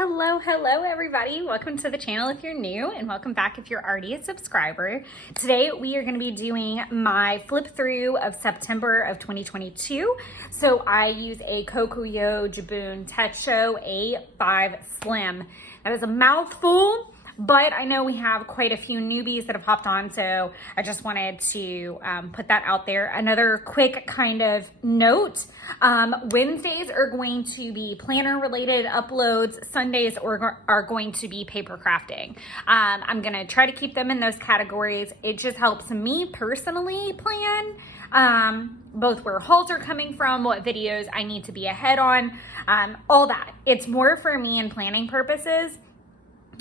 Hello everybody. Welcome to the channel if you're new, and welcome back if you're already a subscriber. Today we are going to be doing my flip through of September of 2022. So I use a Kokuyo Jibun Techo A5 Slim. That is a mouthful, but I know we have quite a few newbies that have hopped on, so I just wanted to put that out there. Another quick kind of note, Wednesdays are going to be planner related uploads. Sundays are going to be paper crafting. I'm gonna try to keep them in those categories. It just helps me personally plan both where hauls are coming from, what videos I need to be ahead on, all that. It's more for me and planning purposes.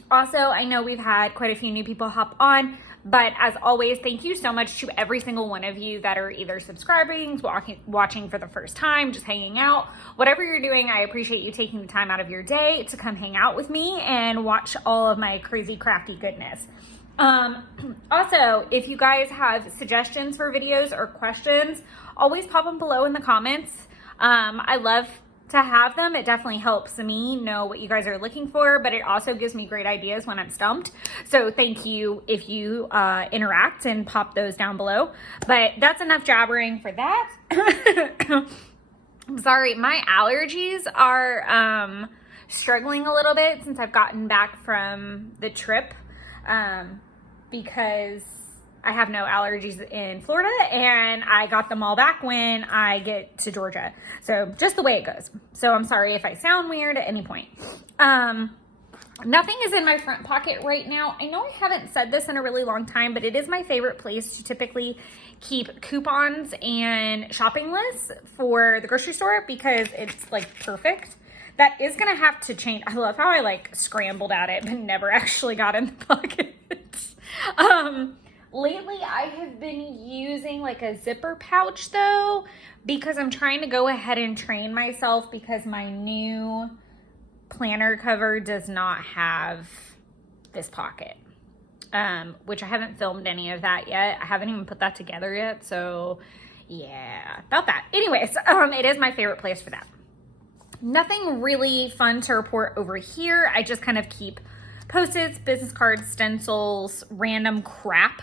Also, I know we've had quite a few new people hop on, but as always, thank you so much to every single one of you that are either subscribing, watching for the first time, just hanging out. Whatever you're doing, I appreciate you taking the time out of your day to come hang out with me and watch all of my crazy crafty goodness. Also, if you guys have suggestions for videos or questions, always pop them below in the comments. I love to have them. It definitely helps me know what you guys are looking for, but it also gives me great ideas when I'm stumped. So thank you if you interact and pop those down below. But that's enough jabbering for that. I'm sorry, my allergies are struggling a little bit since I've gotten back from the trip because I have no allergies in Florida, and I got them all back when I get to Georgia. So just the way it goes. So I'm sorry if I sound weird at any point. Nothing is in my front pocket right now. I know I haven't said this in a really long time, but it is my favorite place to typically keep coupons and shopping lists for the grocery store because it's like perfect. That is gonna have to change. I love how I like scrambled at it, but never actually got in the pocket. Lately, I have been using like a zipper pouch though, because I'm trying to go ahead and train myself because my new planner cover does not have this pocket, which I haven't filmed any of that yet. I haven't even put that together yet. So yeah, about that. Anyways, it is my favorite place for that. Nothing really fun to report over here. I just kind of keep Post-its, business cards, stencils, random crap.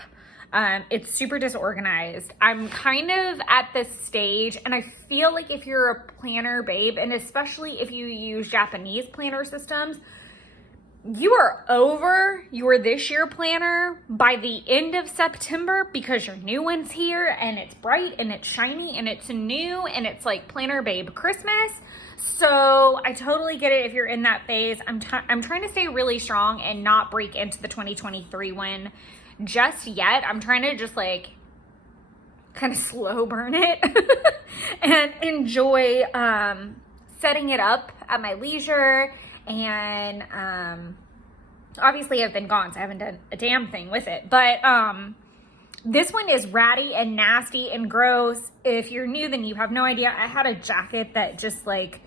It's super disorganized. I'm kind of at this stage, and I feel like if you're a planner babe, and especially if you use Japanese planner systems, you are over your this year planner by the end of September because your new one's here and it's bright and it's shiny and it's new and it's like planner babe Christmas. So I totally get it if you're in that phase. I'm trying to stay really strong and not break into the 2023 one just yet. I'm trying to just like kind of slow burn it and enjoy setting it up at my leisure. And obviously I've been gone, so I haven't done a damn thing with it. But this one is ratty and nasty and gross. If you're new, then you have no idea. I had a jacket that just like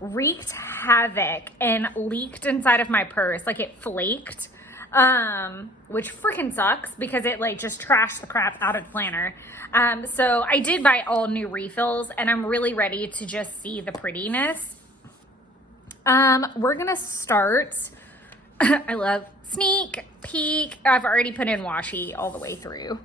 wreaked havoc and leaked inside of my purse. Like it flaked, which freaking sucks because it like just trashed the crap out of the planner. So I did buy all new refills, and I'm really ready to just see the prettiness. We're gonna start. I love sneak peek. I've already put in washi all the way through.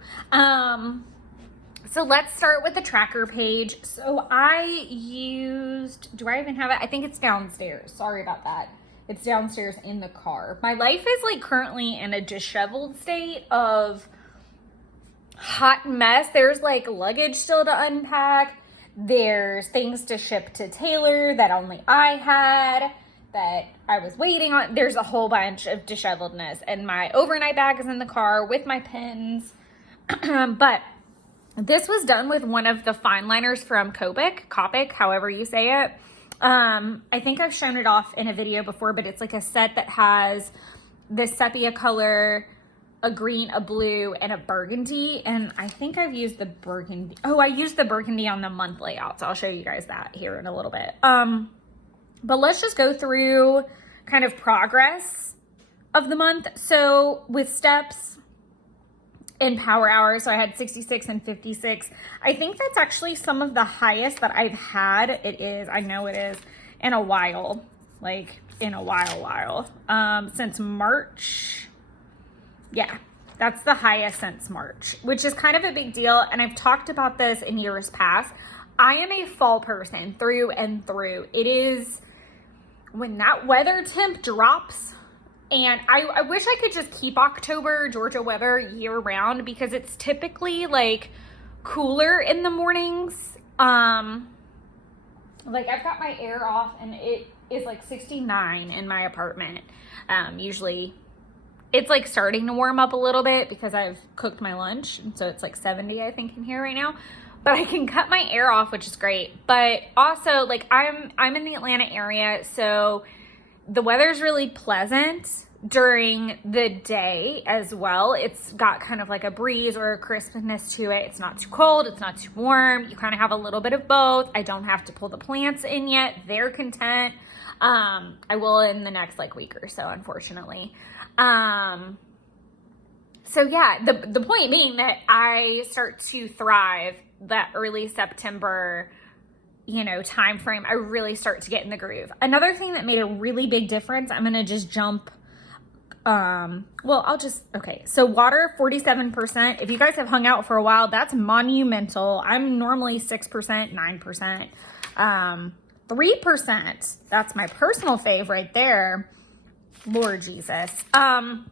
So let's start with the tracker page. So I used, do I even have it? I think it's downstairs. Sorry about that. It's downstairs in the car. My life is like currently in a disheveled state of hot mess. There's like luggage still to unpack. There's things to ship to Taylor that only I had, that I was waiting on. There's a whole bunch of disheveledness, and my overnight bag is in the car with my pens. But this was done with one of the fine liners from Copic, however you say it. I think I've shown it off in a video before, but it's like a set that has this sepia color, a green, a blue, and a burgundy. And I think I've used the burgundy. Oh, I used the burgundy on the month layout. So I'll show you guys that here in a little bit. But let's just go through kind of progress of the month. So with steps and power hours, so I had 66 and 56. I think that's actually some of the highest that I've had. It is, I know it is, in a while. Like in a while. Since March. Yeah, that's the highest since March, which is kind of a big deal. And I've talked about this in years past. I am a fall person through and through. It is when that weather temp drops, and I wish I could just keep October Georgia weather year round, because it's typically like cooler in the mornings. Like I've got my air off and it is like 69 in my apartment. Usually it's like starting to warm up a little bit because I've cooked my lunch. And so it's like 70, I think, in here right now. But I can cut my air off, which is great. But also, like, I'm in the Atlanta area, so the weather's really pleasant during the day as well. It's got kind of like a breeze or a crispness to it. It's not too cold, it's not too warm. You kind of have a little bit of both. I don't have to pull the plants in yet. They're content. I will in the next like week or so, unfortunately. So yeah, the point being that I start to thrive that early September, time frame. I really start to get in the groove. Another thing that made a really big difference, I'm going to just jump. So water, 47%. If you guys have hung out for a while, that's monumental. I'm normally 6%, 9%, 3%. That's my personal favorite there. Lord Jesus. I'm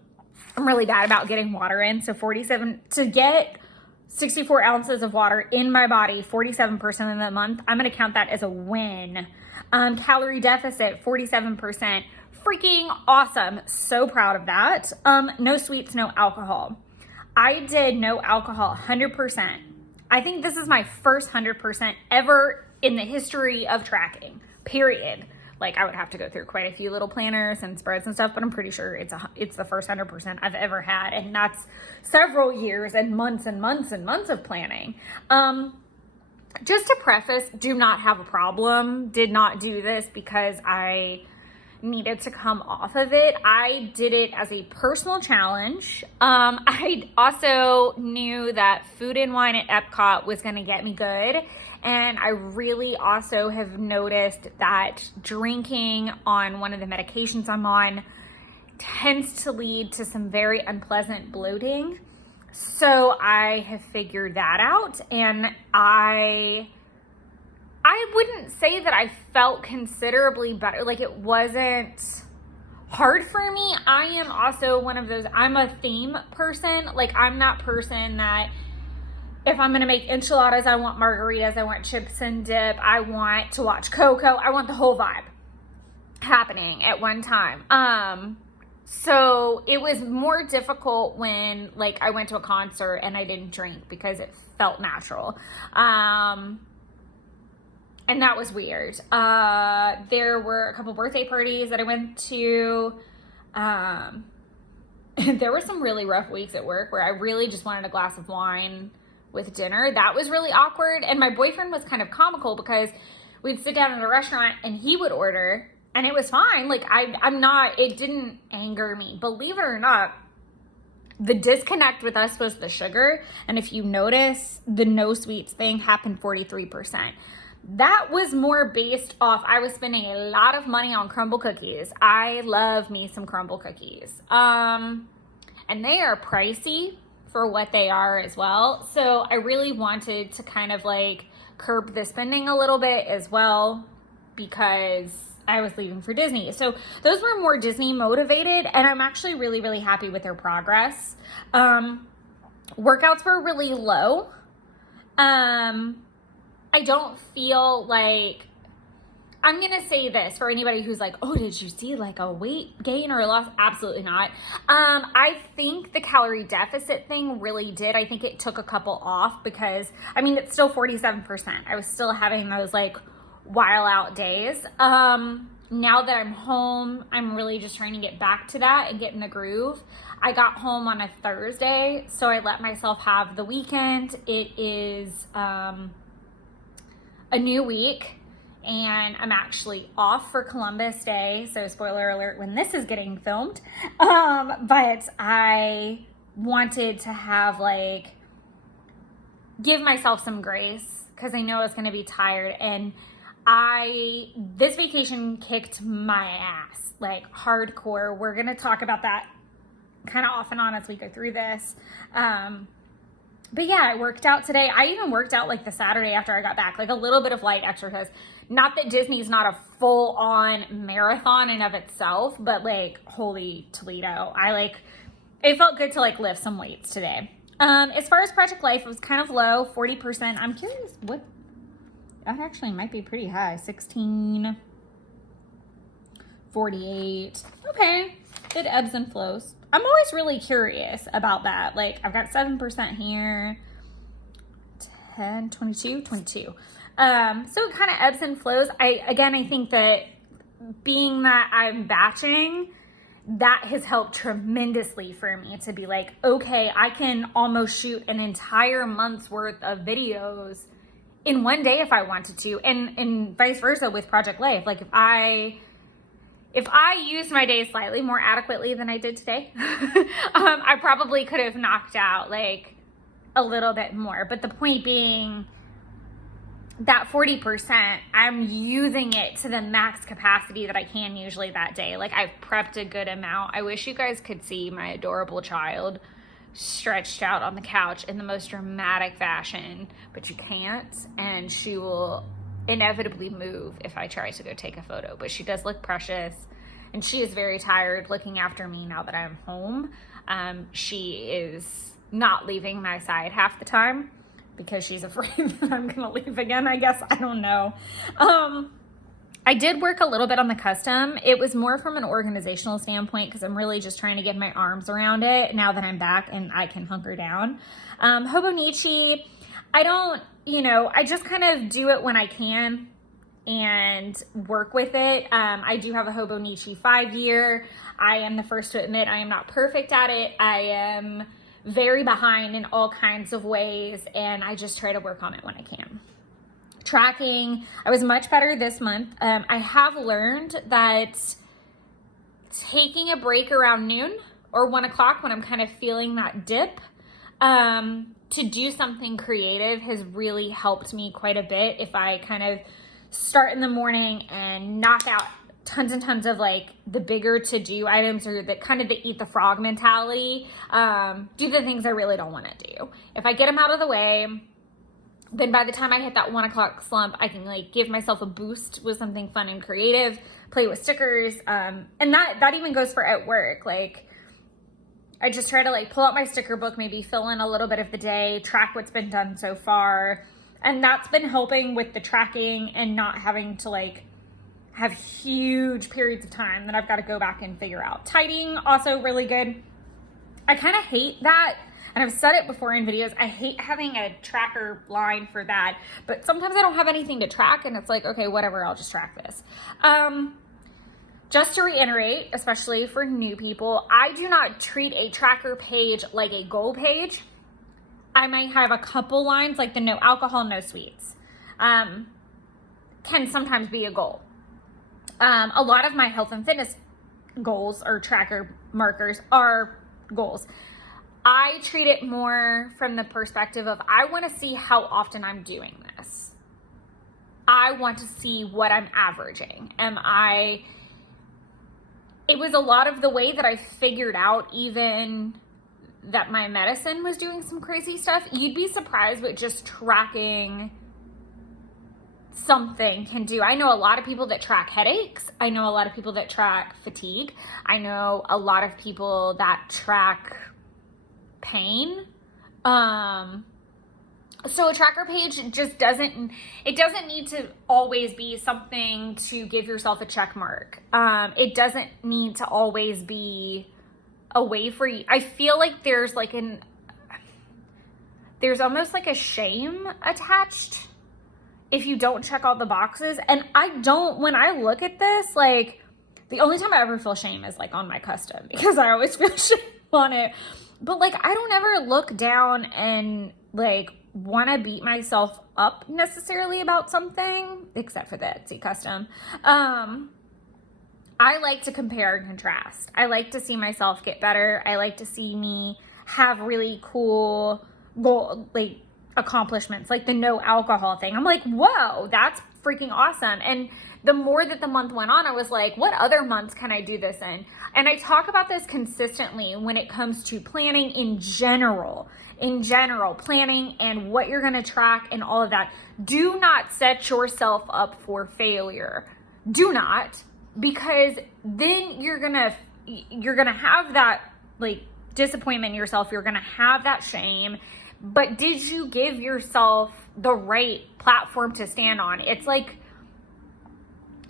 really bad about getting water in. So 47 to get 64 ounces of water in my body, 47% of the month. I'm going to count that as a win. Calorie deficit, 47%. Freaking awesome. So proud of that. No sweets, no alcohol. I did no alcohol 100%. I think this is my first 100% ever in the history of tracking, period. Like, I would have to go through quite a few little planners and spreads and stuff, but I'm pretty sure it's the first 100% I've ever had. And that's several years and months and months and months of planning. Just to preface, do not have a problem. Did not do this because I needed to come off of it. I did it as a personal challenge. I also knew that food and wine at Epcot was going to get me good. And I really also have noticed that drinking on one of the medications I'm on tends to lead to some very unpleasant bloating. So I have figured that out, and I wouldn't say that I felt considerably better. Like, it wasn't hard for me. I am also one of those, I'm a theme person. Like, I'm that person that if I'm going to make enchiladas, I want margaritas, I want chips and dip, I want to watch Coco, I want the whole vibe happening at one time. So it was more difficult when, like, I went to a concert and I didn't drink because it felt natural. And that was weird. There were a couple birthday parties that I went to. There were some really rough weeks at work where I really just wanted a glass of wine with dinner. That was really awkward. And my boyfriend was kind of comical because we'd sit down at a restaurant and he would order and it was fine. Like, it didn't anger me. Believe it or not, the disconnect with us was the sugar. And if you notice, the no sweets thing happened 43%. That was more based off, I was spending a lot of money on crumble cookies. I love me some crumble cookies. And they are pricey for what they are as well. So I really wanted to kind of like curb the spending a little bit as well because I was leaving for Disney. So those were more Disney motivated, and I'm actually really, really happy with their progress. Workouts were really low. I don't feel like, I'm going to say this for anybody who's like, oh, did you see like a weight gain or a loss? Absolutely not. I think the calorie deficit thing really did. I think it took a couple off because, I mean, it's still 47%. I was still having those like while out days. Now that I'm home, I'm really just trying to get back to that and get in the groove. I got home on a Thursday, so I let myself have the weekend. It is a new week, and I'm actually off for Columbus Day, so spoiler alert when this is getting filmed. But I wanted to have like, give myself some grace because I know I was going to be tired, and this vacation kicked my ass, like hardcore. We're going to talk about that kind of off and on as we go through this. But yeah, I worked out today. I even worked out like the Saturday after I got back, like a little bit of light exercise. Not that Disney's not a full on marathon in of itself, but like, holy Toledo. It felt good to like lift some weights today. As far as Project Life, it was kind of low, 40%. I'm curious what, that actually might be pretty high. 16, 48. Okay, it ebbs and flows. I'm always really curious about that. Like, I've got 7% here, 10, 22, 22. So it kind of ebbs and flows. I think that being that I'm batching, that has helped tremendously for me to be like, okay, I can almost shoot an entire month's worth of videos in one day if I wanted to, and vice versa with Project Life. Like, if I used my day slightly more adequately than I did today, I probably could have knocked out like a little bit more. But the point being that 40%, I'm using it to the max capacity that I can usually that day. Like, I've prepped a good amount. I wish you guys could see my adorable child stretched out on the couch in the most dramatic fashion, but you can't, and she will inevitably move if I try to go take a photo. But she does look precious, and she is very tired looking after me now that I'm home. She is not leaving my side half the time because she's afraid that I'm gonna leave again, I guess. I don't know. I did work a little bit on the custom. It was more from an organizational standpoint because I'm really just trying to get my arms around it now that I'm back and I can hunker down. Hobonichi, I just kind of do it when I can and work with it. I do have a Hobonichi 5-year. I am the first to admit I am not perfect at it. I am very behind in all kinds of ways, and I just try to work on it when I can. Tracking, I was much better this month. I have learned that taking a break around noon or 1 o'clock when I'm kind of feeling that dip, to do something creative has really helped me quite a bit. If I kind of start in the morning and knock out tons and tons of like the bigger to-do items, or the kind of the eat the frog mentality, do the things I really don't want to do. If I get them out of the way, then by the time I hit that 1 o'clock slump, I can like give myself a boost with something fun and creative, play with stickers. And that even goes for at work. Like, I just try to like pull out my sticker book, maybe fill in a little bit of the day, track what's been done so far. And that's been helping with the tracking and not having to like have huge periods of time that I've got to go back and figure out. Tidying, also really good. I kind of hate that. And I've said it before in videos, I hate having a tracker line for that. But sometimes I don't have anything to track and it's like, okay, whatever, I'll just track this. Just to reiterate, especially for new people, I do not treat a tracker page like a goal page. I might have a couple lines, like the no alcohol, no sweets, can sometimes be a goal. A lot of my health and fitness goals or tracker markers are goals. I treat it more from the perspective of, I want to see how often I'm doing this. I want to see what I'm averaging. It was a lot of the way that I figured out even that my medicine was doing some crazy stuff. You'd be surprised what just tracking something can do. I know a lot of people that track headaches. I know a lot of people that track fatigue. I know a lot of people that track pain. So a tracker page just doesn't need to always be something to give yourself a check mark. It doesn't need to always be a way for you. I feel like there's almost like a shame attached if you don't check all the boxes. And when I look at this, like, the only time I ever feel shame is like on my custom, because I always feel shame on it. But like, I don't ever look down and like want to beat myself up necessarily about something, except for the Etsy custom. I like to compare and contrast. I like to see myself get better. I like to see me have really cool accomplishments, like the no alcohol thing. I'm like, whoa, that's freaking awesome. And the more that the month went on, I was like, what other months can I do this in? And I talk about this consistently when it comes to planning in general, planning and what you're going to track and all of that. Do not set yourself up for failure. Do not, because then you're going to have that like disappointment in yourself. You're going to have that shame. But did you give yourself the right platform to stand on? It's like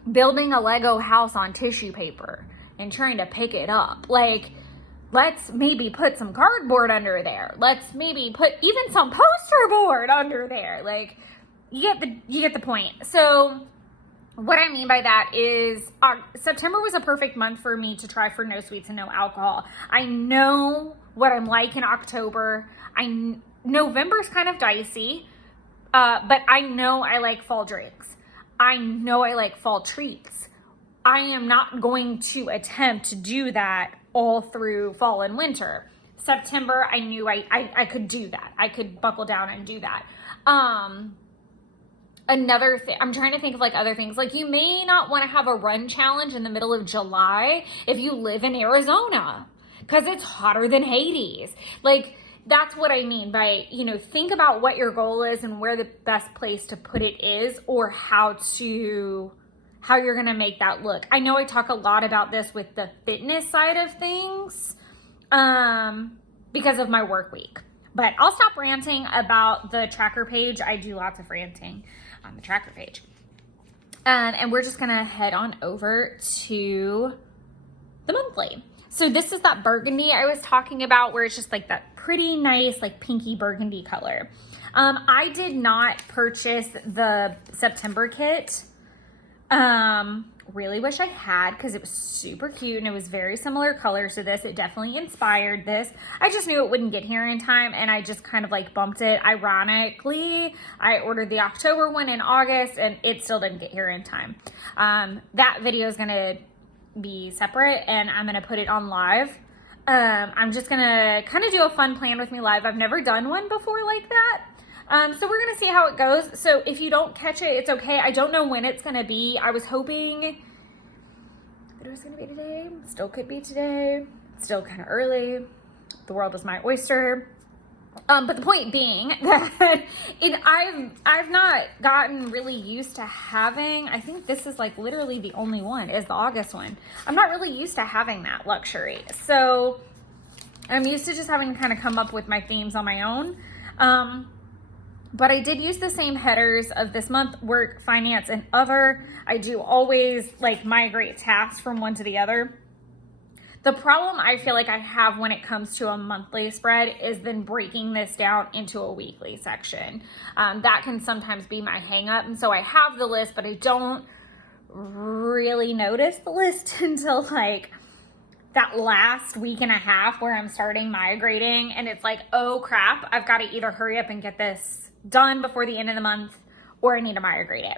building a Lego house on tissue paper and trying to pick it up. Like, let's maybe put some cardboard under there. Let's maybe put even some poster board under there. Like, you get the point. So what I mean by that is September was a perfect month for me to try for no sweets and no alcohol. I know what I'm like in October. November's kind of dicey, but I know I like fall drinks. I know I like fall treats. I am not going to attempt to do that all through fall and winter. September, I knew I could do that. I could buckle down and do that. Another thing, I'm trying to think of like other things. Like, you may not want to have a run challenge in the middle of July if you live in Arizona, because it's hotter than Hades. Like, that's what I mean by, think about what your goal is and where the best place to put it is, or how you're going to make that look. I know I talk a lot about this with the fitness side of things, because of my work week, but I'll stop ranting about the tracker page. I do lots of ranting on the tracker page. And we're just going to head on over to the monthly. So this is that burgundy I was talking about, where it's just like that pretty nice, like pinky burgundy color. I did not purchase the September kit. Really wish I had, because it was super cute and it was very similar colors to this. It definitely inspired this. I just knew it wouldn't get here in time, and I just kind of like bumped it. Ironically, I ordered the October one in August and it still didn't get here in time. That video is going to be separate, and I'm going to put it on live. I'm just going to kind of do a fun plan with me live. I've never done one before like that. So we're going to see how it goes. So if you don't catch it, it's okay. I don't know when it's going to be. I was hoping that it was going to be today. Still could be today. It's still kind of early. The world is my oyster. But the point being that I've not gotten really used to having, I think this is like literally the only one, is the August one. I'm not really used to having that luxury. So I'm used to just having to kind of come up with my themes on my own. But I did use the same headers of this month: work, finance, and other. I do always like migrate tasks from one to the other. The problem I feel like I have when it comes to a monthly spread is then breaking this down into a weekly section. That can sometimes be my hang up. And so I have the list, but I don't really notice the list until like that last week and a half where I'm starting migrating. And it's like, oh crap, I've got to either hurry up and get this done before the end of the month, or I need to migrate it.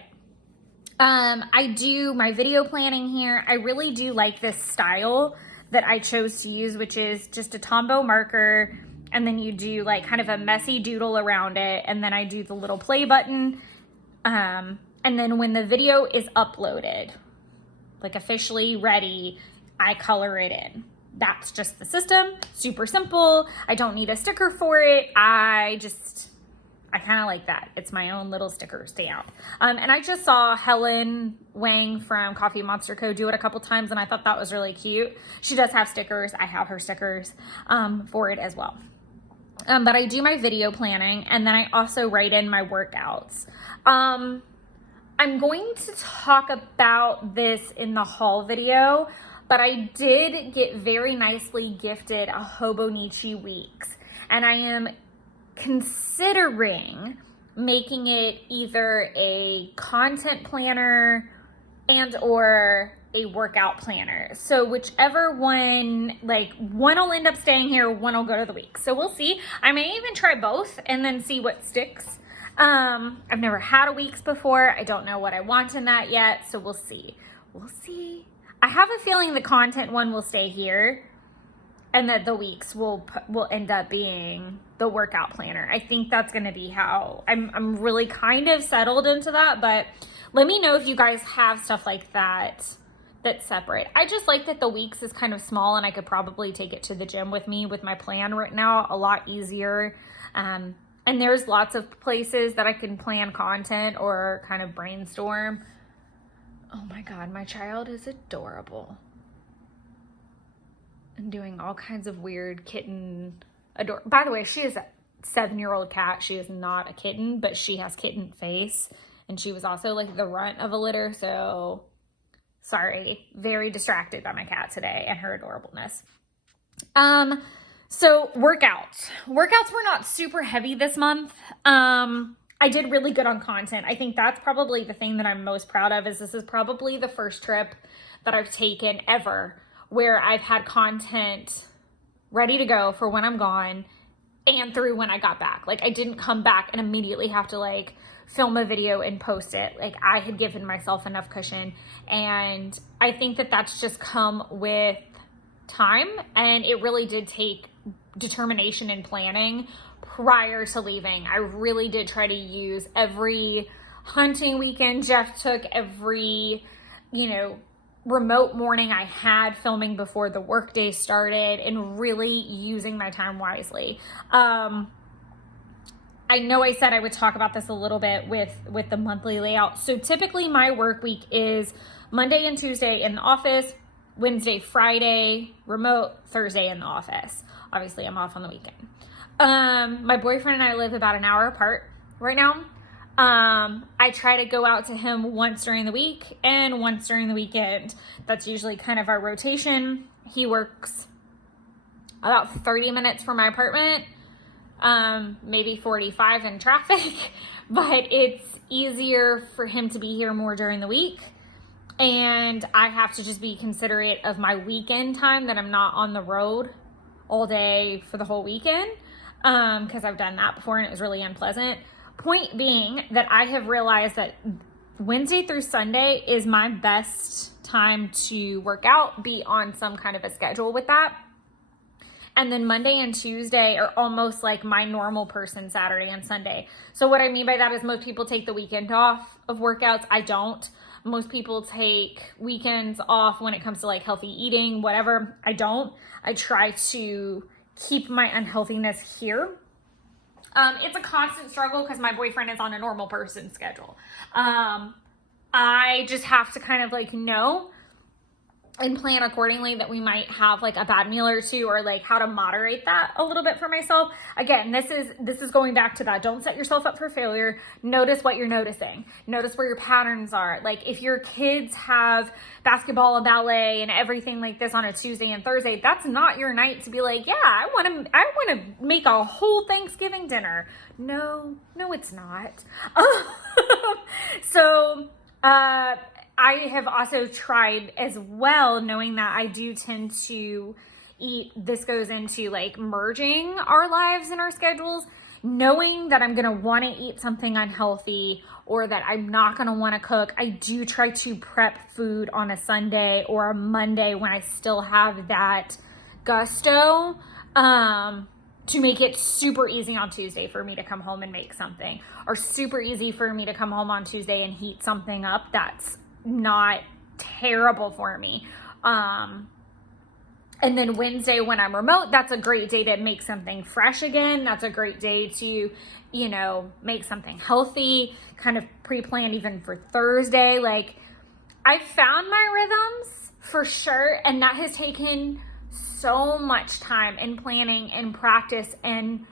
I do my video planning here. I really do like this style that I chose to use, which is just a Tombow marker, and then you do like kind of a messy doodle around it, and then I do the little play button, and then when the video is uploaded, like officially ready, I color it in. That's just the system. Super simple. I don't need a sticker for it. I kind of like that. It's my own little sticker stamp. And I just saw Helen Wang from Coffee Monster Co. do it a couple times, and I thought that was really cute. She does have stickers. I have her stickers for it as well. But I do my video planning, and then I also write in my workouts. I'm going to talk about this in the haul video, but I did get very nicely gifted a Hobonichi Weeks, and I am considering making it either a content planner and or a workout planner. So whichever one, like one will end up staying here, one will go to the week. So we'll see. I may even try both and then see what sticks. I've never had a weeks before. I don't know what I want in that yet. So we'll see. We'll see. I have a feeling the content one will stay here, and that the weeks will end up being the workout planner. I think that's going to be how I'm really kind of settled into that, but Let me know if you guys have stuff like that that's separate. I just like that the weeks is kind of small and I could probably take it to the gym with me with my plan right now a lot easier. And there's lots of places that I can plan content or kind of brainstorm. Oh my God, my child is adorable. And doing all kinds of weird kitten By the way, she is a 7-year-old cat. She is not a kitten, but she has kitten face. And she was also like the runt of a litter. So sorry, very distracted by my cat today and her adorableness. So workouts were not super heavy this month. I did really good on content. I think that's probably the thing that I'm most proud of is this is probably the first trip that I've taken ever where I've had content ready to go for when I'm gone and through when I got back. Like I didn't come back and immediately have to like film a video and post it. Like I had given myself enough cushion, and I think that that's just come with time, and it really did take determination and planning prior to leaving. I really did try to use every hunting weekend Jeff took, every, remote morning I had filming before the workday started, and really using my time wisely. I know I said I would talk about this a little bit with the monthly layout. So typically my work week is Monday and Tuesday in the office, Wednesday, Friday, remote, Thursday in the office. Obviously I'm off on the weekend. My boyfriend and I live about an hour apart right now. I try to go out to him once during the week and once during the weekend. That's usually kind of our rotation. He works about 30 minutes from my apartment, maybe 45 in traffic, but it's easier for him to be here more during the week. And I have to just be considerate of my weekend time, that I'm not on the road all day for the whole weekend, because I've done that before and it was really unpleasant. Point being that I have realized that Wednesday through Sunday is my best time to work out, be on some kind of a schedule with that. And then Monday and Tuesday are almost like my normal person Saturday and Sunday. So what I mean by that is most people take the weekend off of workouts. I don't. Most people take weekends off when it comes to like healthy eating, whatever. I don't. I try to keep my unhealthiness here. It's a constant struggle because my boyfriend is on a normal person schedule. I just have to kind of like know and plan accordingly that we might have like a bad meal or two, or like how to moderate that a little bit for myself. Again, this is going back to that. Don't set yourself up for failure. Notice what you're noticing. Notice where your patterns are. Like if your kids have basketball and ballet and everything like this on a Tuesday and Thursday, that's not your night to be like, yeah, I want to make a whole Thanksgiving dinner. No, it's not. So, I have also tried as well, knowing that I do tend to eat, this goes into like merging our lives and our schedules, knowing that I'm going to want to eat something unhealthy or that I'm not going to want to cook. I do try to prep food on a Sunday or a Monday when I still have that gusto, to make it super easy on Tuesday for me to come home and make something, or super easy for me to come home on Tuesday and heat something up that's not terrible for me. And then Wednesday when I'm remote, that's a great day to make something fresh again. That's a great day to, make something healthy, kind of pre-planned even for Thursday. Like I found my rhythms for sure. And that has taken so much time and planning and practice, and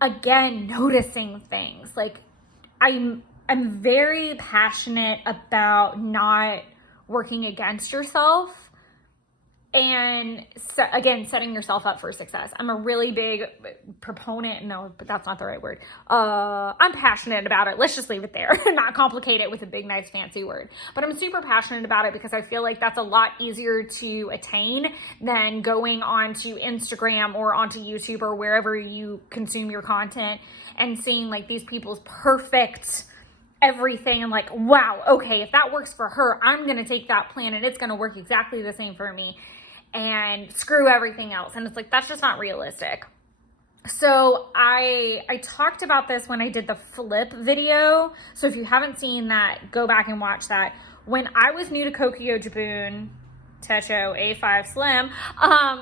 again, noticing things. Like I'm very passionate about not working against yourself and again, setting yourself up for success. I'm a really big proponent. No, but that's not the right word. I'm passionate about it. Let's just leave it there. Not complicate it with a big, nice, fancy word. But I'm super passionate about it because I feel like that's a lot easier to attain than going onto Instagram or onto YouTube or wherever you consume your content and seeing like these people's perfect everything and like, wow, okay, if that works for her, I'm going to take that plan and it's going to work exactly the same for me, and screw everything else. And it's like, that's just not realistic. So I talked about this when I did the flip video. So if you haven't seen that, go back and watch that. When I was new to Kokuyo Jibun Techo A5 Slim,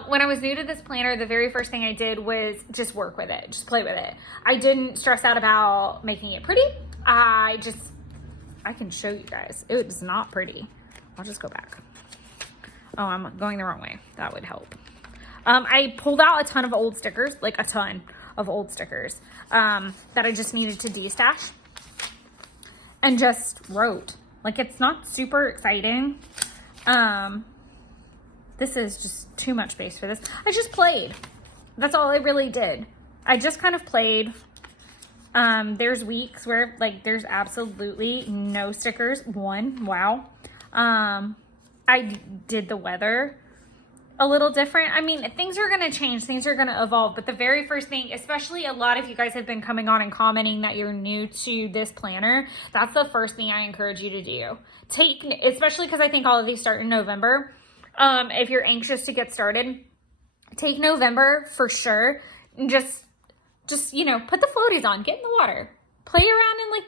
when I was new to this planner, the very first thing I did was just work with it, just play with it. I didn't stress out about making it pretty. I can show you guys. It was not pretty. I'll just go back. Oh, I'm going the wrong way. That would help. I pulled out a ton of old stickers, like a ton of old stickers, that I just needed to destash, and just wrote. Like, it's not super exciting. This is just too much space for this. I just played. That's all I really did. I just kind of played. There's weeks where, like, there's absolutely no stickers. One, wow. I did the weather a little different. I mean, things are going to change, things are going to evolve, but the very first thing, especially a lot of you guys have been coming on and commenting that you're new to this planner, that's the first thing I encourage you to do. Especially because I think all of these start in November. If you're anxious to get started, take November for sure. And just, you know, put the floaties on, get in the water, play around in like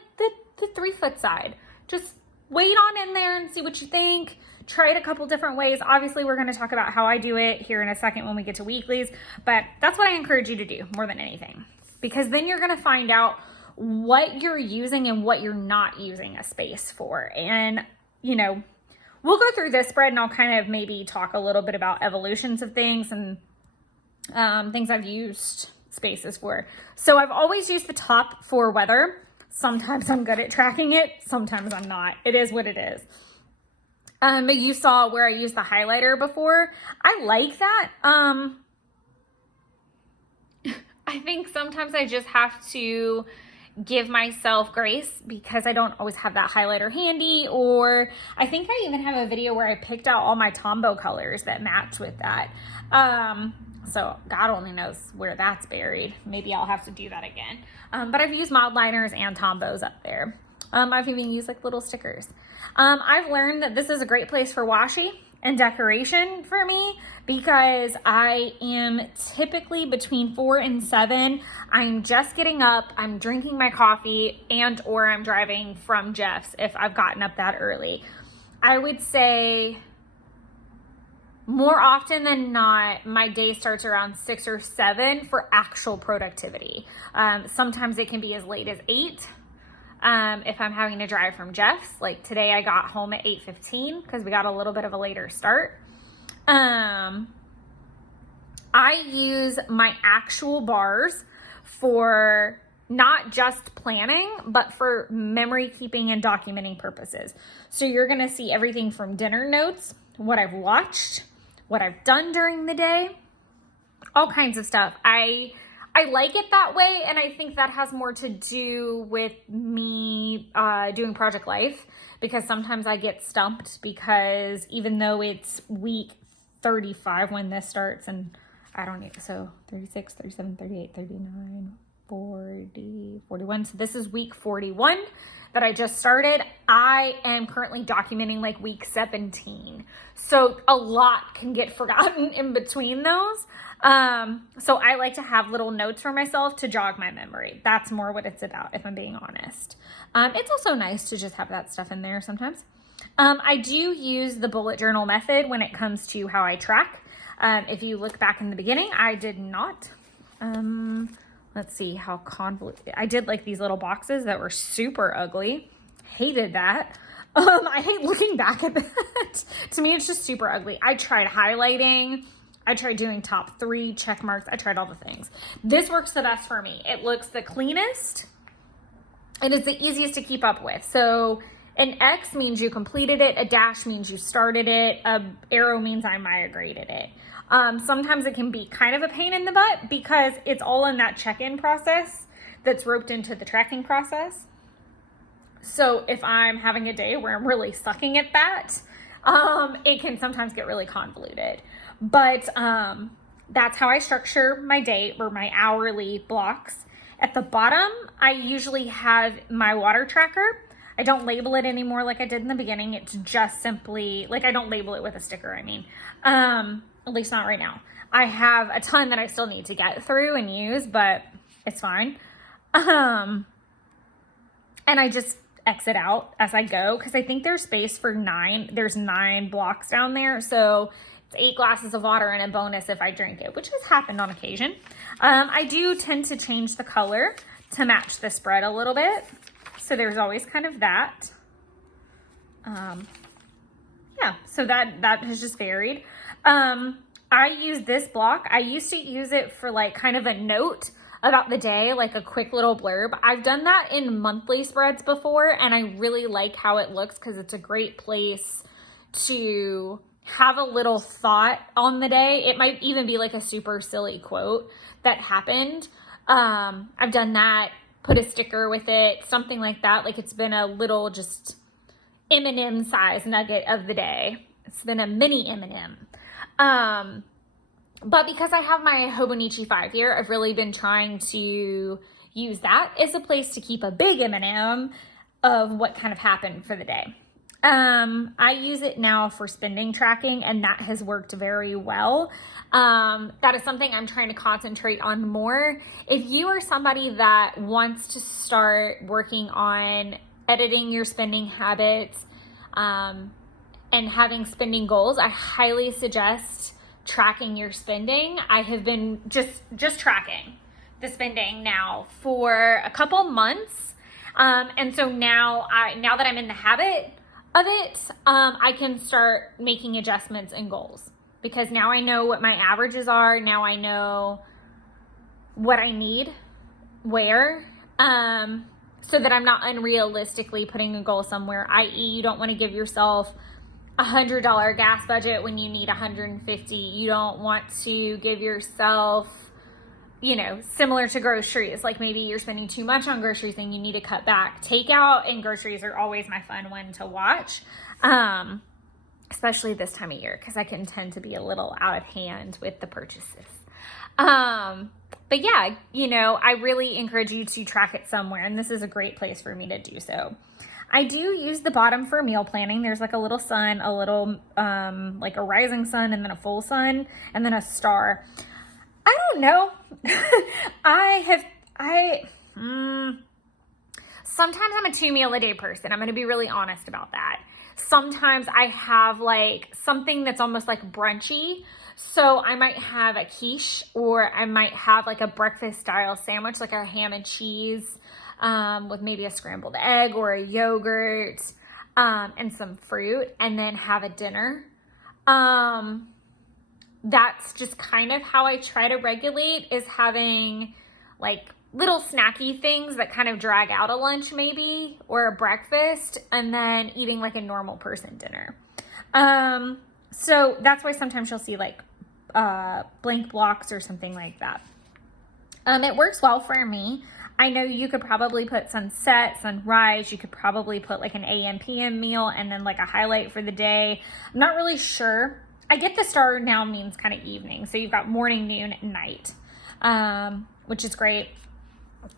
the 3-foot side. Just wade on in there and see what you think. Try it a couple different ways. Obviously, we're going to talk about how I do it here in a second when we get to weeklies, but that's what I encourage you to do more than anything, because then you're going to find out what you're using and what you're not using a space for. And, you know, we'll go through this spread and I'll kind of maybe talk a little bit about evolutions of things and things I've used spaces for. So I've always used the top for weather. Sometimes I'm good at tracking it. Sometimes I'm not. It is what it is. You saw where I used the highlighter before. I like that. I think sometimes I just have to give myself grace because I don't always have that highlighter handy, or I think I even have a video where I picked out all my Tombow colors that match with that. So God only knows where that's buried. Maybe I'll have to do that again. But I've used mild liners and Tombows up there. I've even used like little stickers. I've learned that this is a great place for washi and decoration for me because I am typically between 4 and 7. I'm just getting up, I'm drinking my coffee, and or I'm driving from Jeff's if I've gotten up that early. I would say more often than not, my day starts around 6 or 7 for actual productivity. Sometimes it can be as late as 8. If I'm having to drive from Jeff's, like today I got home at 8:15 because we got a little bit of a later start. I use my actual bars for not just planning, but for memory keeping and documenting purposes. So you're going to see everything from dinner notes, what I've watched, what I've done during the day, all kinds of stuff. I like it that way, and I think that has more to do with me doing Project Life, because sometimes I get stumped because even though it's week 35 when this starts, and I don't need, so 36, 37, 38, 39, 40, 41. So this is week 41 that I just started. I am currently documenting like week 17. So a lot can get forgotten in between those. So I like to have little notes for myself to jog my memory. That's more what it's about, if I'm being honest. It's also nice to just have that stuff in there sometimes. I do use the bullet journal method when it comes to how I track. If you look back in the beginning, I did not. Let's see how convoluted. I did like these little boxes that were super ugly. Hated that. I hate looking back at that. To me, it's just super ugly. I tried highlighting. I tried doing top 3 check marks. I tried all the things. This works the best for me. It looks the cleanest. It is the easiest to keep up with. So an X means you completed it. A dash means you started it. A arrow means I migrated it. Sometimes it can be kind of a pain in the butt because it's all in that check-in process that's roped into the tracking process. So if I'm having a day where I'm really sucking at that, it can sometimes get really convoluted. But that's how I structure my day or my hourly blocks. At the bottom, I usually have my water tracker. I don't label it anymore like I did in the beginning. It's just simply, like I don't label it with a sticker, I mean. at least not right now. I have a ton that I still need to get through and use, but it's fine. And I just exit out as I go because I think there's space for 9. There's 9 blocks down there. So it's 8 glasses of water and a bonus if I drink it, which has happened on occasion. I do tend to change the color to match the spread a little bit. So there's always kind of that. Yeah, so that has just varied. I use this block. I used to use it for like kind of a note about the day, like a quick little blurb. I've done that in monthly spreads before, and I really like how it looks because it's a great place to have a little thought on the day. It might even be like a super silly quote that happened. I've done that, put a sticker with it, something like that. Like it's been a little just M&M size nugget of the day. It's been a mini M&M. But because I have my Hobonichi 5 here, I've really been trying to use that as a place to keep a big M&M of what kind of happened for the day. I use it now for spending tracking, and that has worked very well. That is something I'm trying to concentrate on more. If you are somebody that wants to start working on editing your spending habits, and having spending goals, I highly suggest tracking your spending. I have been just tracking the spending now for a couple months. And so now that I'm in the habit of it, I can start making adjustments and goals because now I know what my averages are. Now I know what I need, where, so that I'm not unrealistically putting a goal somewhere, i.e. you don't want to give yourself $100 gas budget when you need $150. You don't want to give yourself, similar to groceries, like maybe you're spending too much on groceries and you need to cut back. Takeout and groceries are always my fun one to watch, especially this time of year because I can tend to be a little out of hand with the purchases. But yeah, I really encourage you to track it somewhere, and this is a great place for me to do so. I do use the bottom for meal planning. There's like a little sun, a little, like a rising sun, and then a full sun, and then a star. I don't know. Sometimes I'm a 2 meal a day person. I'm going to be really honest about that. Sometimes I have like something that's almost like brunchy. So I might have a quiche, or I might have like a breakfast style sandwich, like a ham and cheese, with maybe a scrambled egg or a yogurt, and some fruit, and then have a dinner. That's just kind of how I try to regulate, is having like little snacky things that kind of drag out a lunch maybe, or a breakfast, and then eating like a normal person dinner. So that's why sometimes you'll see like blank blocks or something like that. It works well for me. I know you could probably put sunset, sunrise. You could probably put like an AM, PM meal and then like a highlight for the day. I'm not really sure. I get the star now means kind of evening. So you've got morning, noon, and night, which is great.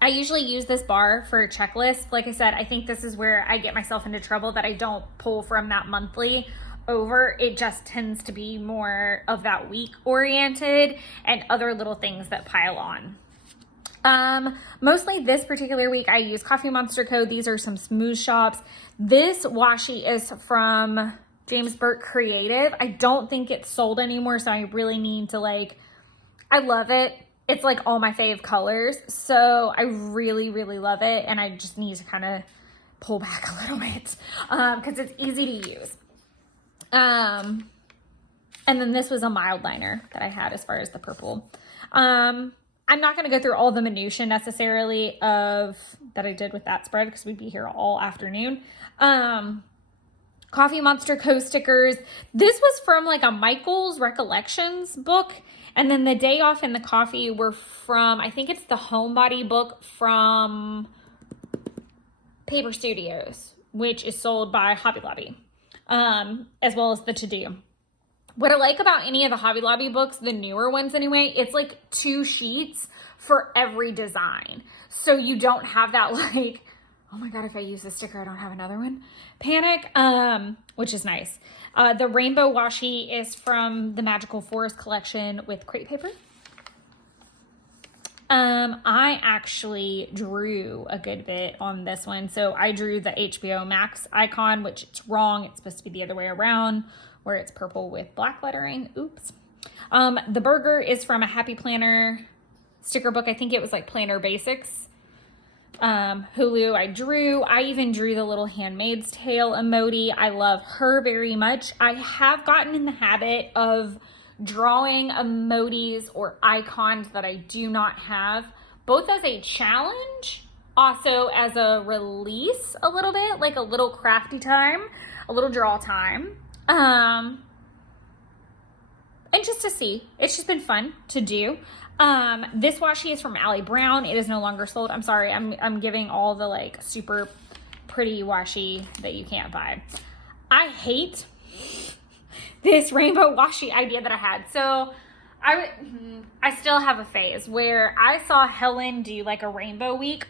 I usually use this bar for a checklist. Like I said, I think this is where I get myself into trouble, that I don't pull from that monthly over. It just tends to be more of that week oriented and other little things that pile on. Mostly this particular week I use Coffee Monster Co. These are some smooth shops. This washi is from James Burke Creative. I don't think it's sold anymore, so I really need to I love it. It's like all my fave colors, so I really, really love it, and I just need to kind of pull back a little bit because it's easy to use. And then this was a mild liner that I had as far as the purple. I'm not going to go through all the minutia necessarily of that I did with that spread because we'd be here all afternoon. Coffee Monster Co. stickers. This was from like a Michael's Recollections book. And then the Day Off and the Coffee were from, I think it's the Homebody book from Paper Studios, which is sold by Hobby Lobby, as well as the To Do. What I like about any of the Hobby Lobby books, the newer ones anyway, it's like 2 sheets for every design. So you don't have that oh my God, if I use this sticker, I don't have another one panic, which is nice. The rainbow washi is from the Magical Forest collection with crepe paper. I actually drew a good bit on this one. So I drew the HBO Max icon, which it's wrong. It's supposed to be the other way around, where it's purple with black lettering. Oops. The burger is from a Happy Planner sticker book. I think it was like Planner Basics. Hulu I even drew the little Handmaid's Tale emoji. I love her very much. I have gotten in the habit of drawing emojis or icons that I do not have, both as a challenge, also as a release a little bit, like a little crafty time, a little draw time. And just to see, it's just been fun to do. This washi is from Allie Brown. It is no longer sold. I'm sorry. I'm giving all the like super pretty washi that you can't buy. I hate this rainbow washi idea that I had. So I still have a phase where I saw Helen do like a rainbow week.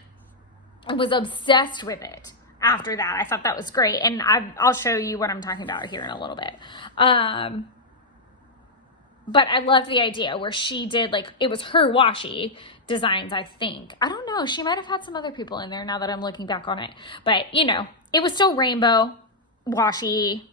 I was obsessed with it after that. I thought that was great. And I'll show you what I'm talking about here in a little bit. But I love the idea where she did like, it was her washi designs, I think. I don't know. She might have had some other people in there now that I'm looking back on it. But, you know, it was still rainbow washi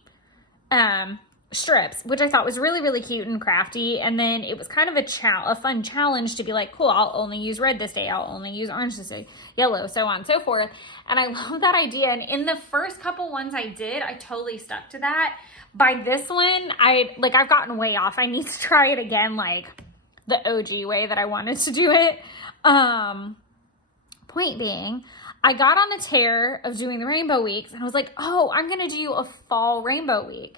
strips, which I thought was really, really cute and crafty. And then it was kind of a fun challenge to be like, cool, I'll only use red this day. I'll only use orange this day, yellow, so on and so forth. And I love that idea. And in the first couple ones I did, I totally stuck to that. By this one, I've gotten way off. I need to try it again, like the OG way that I wanted to do it. Point being, I got on a tear of doing the rainbow weeks and I was like, oh, I'm going to do a fall rainbow week.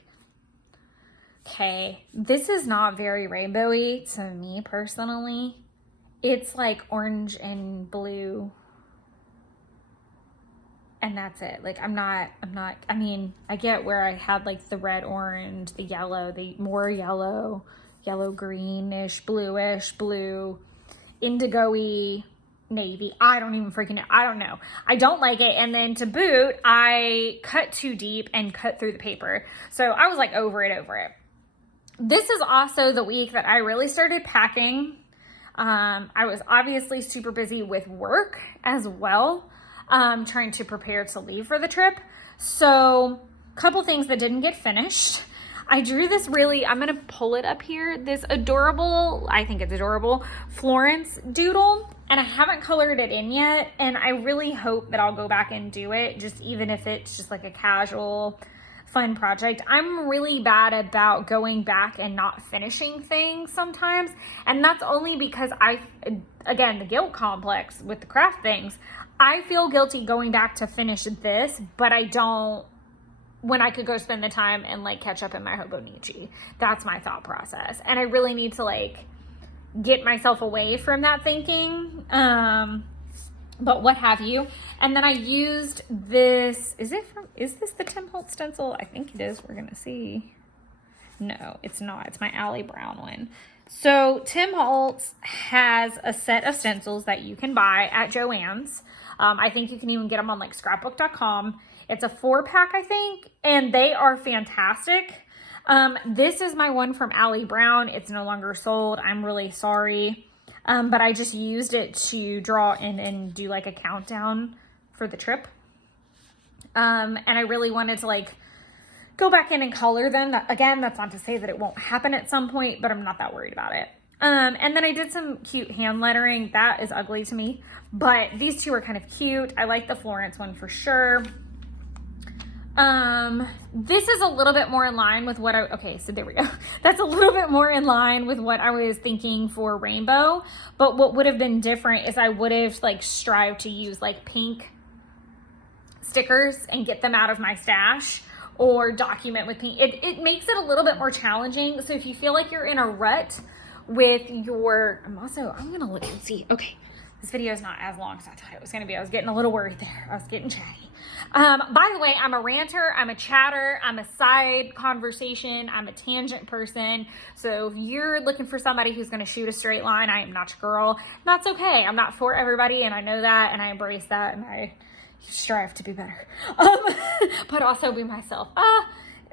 Okay, this is not very rainbowy to me personally. It's like orange and blue. And that's it. Like, I mean, I get where I had like the red, orange, the yellow, the more yellow, greenish, bluish, blue, indigo-y, navy. I don't even freaking know. I don't know. I don't like it. And then to boot, I cut too deep and cut through the paper. So I was like over it. This is also the week that I really started packing. I was obviously super busy with work as well. Trying to prepare to leave for the trip. So a couple things that didn't get finished. I drew this really, I'm going to pull it up here, this adorable, I think it's adorable, Florence doodle. And I haven't colored it in yet. And I really hope that I'll go back and do it, just even if it's just like a casual, fun project. I'm really bad about going back and not finishing things sometimes. And that's only because again, the guilt complex with the craft things. I feel guilty going back to finish this, but I don't when I could go spend the time and like catch up in my Hobonichi. That's my thought process. And I really need to like get myself away from that thinking. But what have you. And then I used this, is this the Tim Holtz stencil? I think it is. We're going to see. No, it's not. It's my Allie Brown one. So Tim Holtz has a set of stencils that you can buy at Joann's. I think you can even get them on like scrapbook.com. It's a 4-pack, I think, and they are fantastic. This is my one from Allie Brown. It's no longer sold. I'm really sorry. But I just used it to draw in and do like a countdown for the trip. And I really wanted to like go back in and color them. Again, that's not to say that it won't happen at some point, but I'm not that worried about it. And then I did some cute hand lettering. That is ugly to me, but these two are kind of cute. I like the Florence one for sure. This is a little bit more in line with what okay, so there we go. That's a little bit more in line with what I was thinking for rainbow, but what would have been different is I would have like strived to use like pink stickers and get them out of my stash or document with pink. It makes it a little bit more challenging. So if you feel like you're in a rut with your, I'm gonna look and see. Okay, this video is not as long as I thought it was gonna be. I was getting a little worried there. I was getting chatty. By the way, I'm a ranter, I'm a chatter, I'm a side conversation, I'm a tangent person. So if you're looking for somebody who's gonna shoot a straight line, I am not your girl. That's okay. I'm not for everybody, and I know that, and I embrace that, and I strive to be better. But also be myself.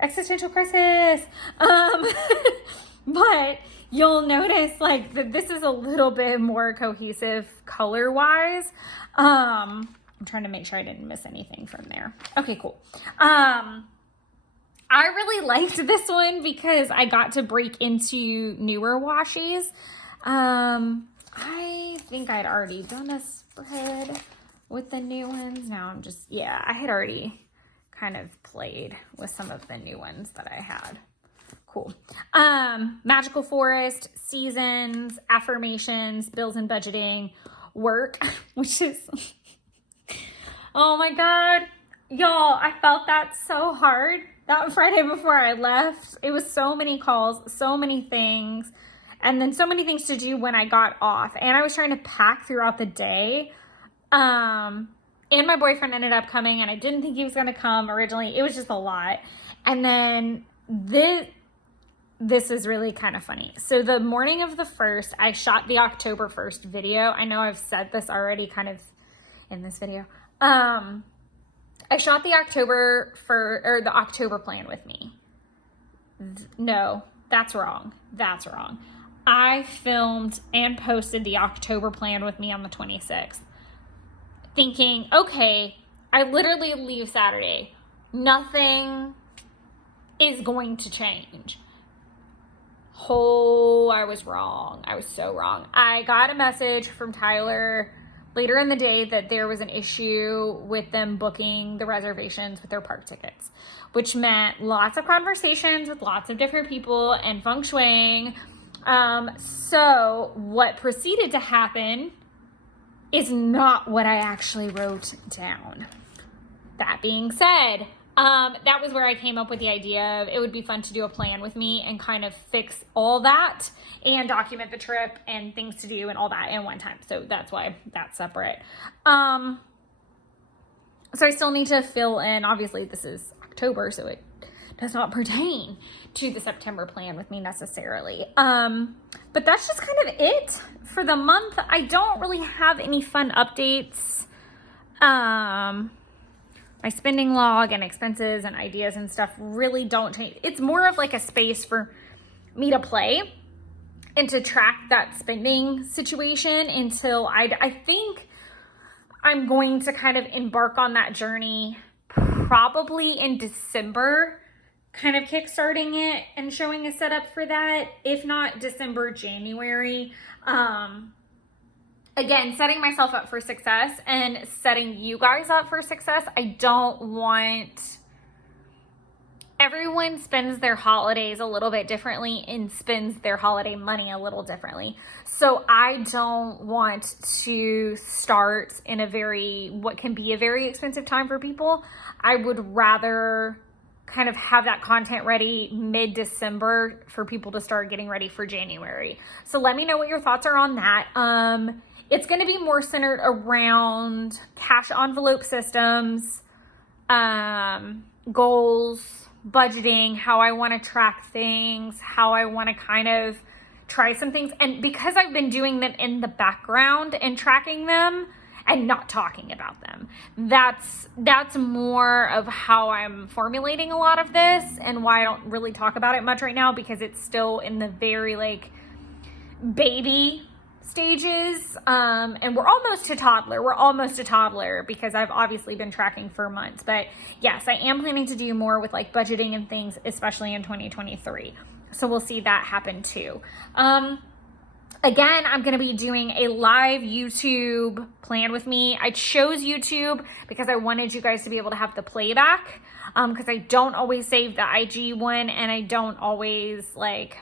existential crisis. But you'll notice like that this is a little bit more cohesive color wise. I'm trying to make sure I didn't miss anything from there. Okay, cool. I really liked this one because I got to break into newer washies. I think I'd already done a spread with the new ones. Now I'm just, yeah, I had already kind of played with some of the new ones that I had. Cool. Magical Forest, Seasons, Affirmations, Bills and Budgeting, Work, which is, oh my God, y'all, I felt that so hard that Friday before I left. It was so many calls, so many things, and then so many things to do when I got off. And I was trying to pack throughout the day. And my boyfriend ended up coming, and I didn't think he was going to come originally. It was just a lot. And then this is really kind of funny. So the morning of the 1st, I shot the October 1st video. I know I've said this already kind of in this video. I shot the October plan with me. No, that's wrong. That's wrong. I filmed and posted the October plan with me on the 26th. Thinking, okay, I literally leave Saturday. Nothing is going to change. Oh, I was wrong. I was so wrong. I got a message from Tyler later in the day that there was an issue with them booking the reservations with their park tickets, which meant lots of conversations with lots of different people and feng shuiing. So what proceeded to happen is not what I actually wrote down. That being said, that was where I came up with the idea of it would be fun to do a plan with me and kind of fix all that and document the trip and things to do and all that in one time. So that's why that's separate. So I still need to fill in, obviously this is October, so it does not pertain to the September plan with me necessarily. But that's just kind of it for the month. I don't really have any fun updates. My spending log and expenses and ideas and stuff really don't change. It's more of like a space for me to play and to track that spending situation until I think I'm going to kind of embark on that journey probably in December, kind of kickstarting it and showing a setup for that. If not December, January. Again, setting myself up for success and setting you guys up for success. I don't want, everyone spends their holidays a little bit differently and spends their holiday money a little differently. So I don't want to start in what can be a very expensive time for people. I would rather kind of have that content ready mid-December for people to start getting ready for January. So let me know what your thoughts are on that. It's going to be more centered around cash envelope systems, goals, budgeting, how I want to track things, how I want to kind of try some things. And because I've been doing them in the background and tracking them and not talking about them, that's more of how I'm formulating a lot of this and why I don't really talk about it much right now, because it's still in the very like baby stages, and we're almost to toddler because I've obviously been tracking for months. But yes, I am planning to do more with like budgeting and things, especially in 2023. So we'll see that happen too. Again, I'm going to be doing a live YouTube plan with me. I chose YouTube because I wanted you guys to be able to have the playback, because I don't always save the IG one, and I don't always like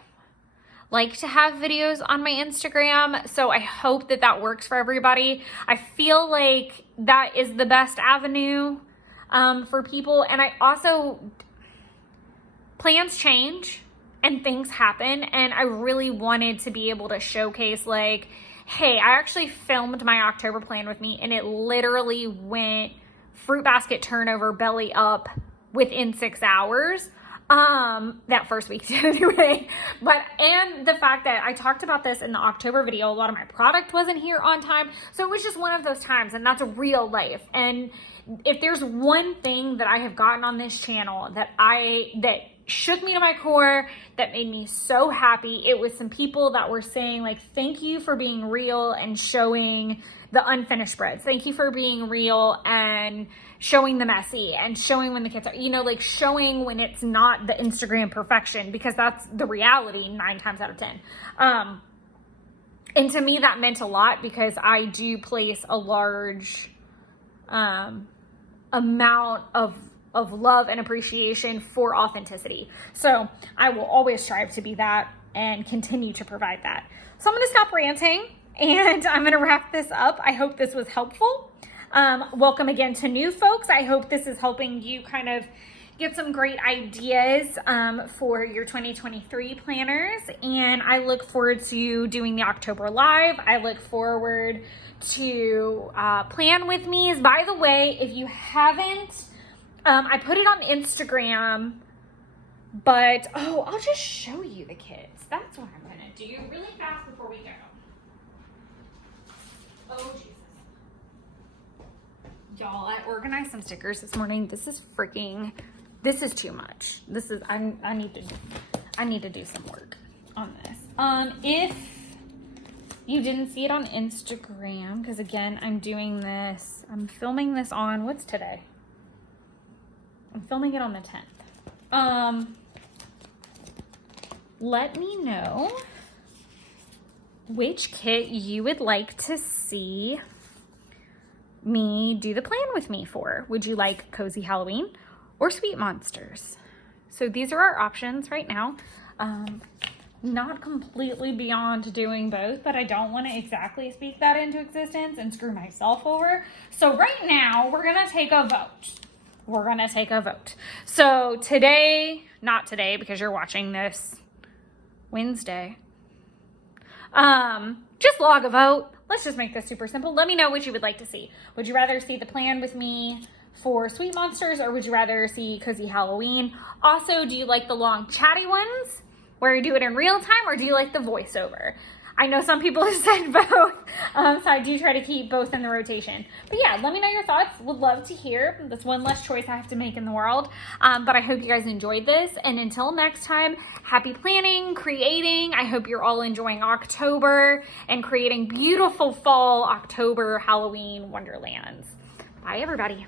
to have videos on my Instagram. So I hope that works for everybody. I feel like that is the best avenue for people. And I also, plans change and things happen. And I really wanted to be able to showcase like, hey, I actually filmed my October plan with me and it literally went fruit basket turnover belly up within 6 hours. That first week anyway. But, and the fact that I talked about this in the October video, a lot of my product wasn't here on time. So it was just one of those times, and that's real life. And if there's one thing that I have gotten on this channel that shook me to my core, that made me so happy, it was some people that were saying like, thank you for being real and showing the unfinished spreads. Thank you for being real and showing the messy and showing when the kids are, you know, like showing when it's not the Instagram perfection, because that's the reality 9 times out of 10. And to me that meant a lot, because I do place a large amount of love and appreciation for authenticity. So I will always strive to be that and continue to provide that. So I'm going to stop ranting and I'm going to wrap this up. I hope this was helpful. Welcome again to new folks. I hope this is helping you kind of get some great ideas for your 2023 planners. And I look forward to doing the October live. I look forward to plan with me's. By the way, if you haven't, I put it on Instagram, but I'll just show you the kits. That's what I'm gonna do really fast before we go. Oh Jesus. Y'all, I organized some stickers this morning. This is too much. I need to do some work on this. If you didn't see it on Instagram, because again, I'm filming this on, what's today? I'm filming it on the 10th. Let me know which kit you would like to see me do the plan with me for. Would you like Cozy Halloween or Sweet Monsters? So these are our options right now. Not completely beyond doing both, but I don't want to exactly speak that into existence and screw myself over. So right now we're going to take a vote. So today, not today because you're watching this Wednesday, just log a vote. Let's just make this super simple. Let me know what you would like to see. Would you rather see the plan with me for Sweet Monsters, or would you rather see Cozy Halloween? Also, do you like the long chatty ones where you do it in real time, or do you like the voiceover? I know some people have said both, so I do try to keep both in the rotation. But yeah, let me know your thoughts. Would love to hear. That's one less choice I have to make in the world. But I hope you guys enjoyed this. And until next time, happy planning, creating. I hope you're all enjoying October and creating beautiful fall, October, Halloween wonderlands. Bye, everybody.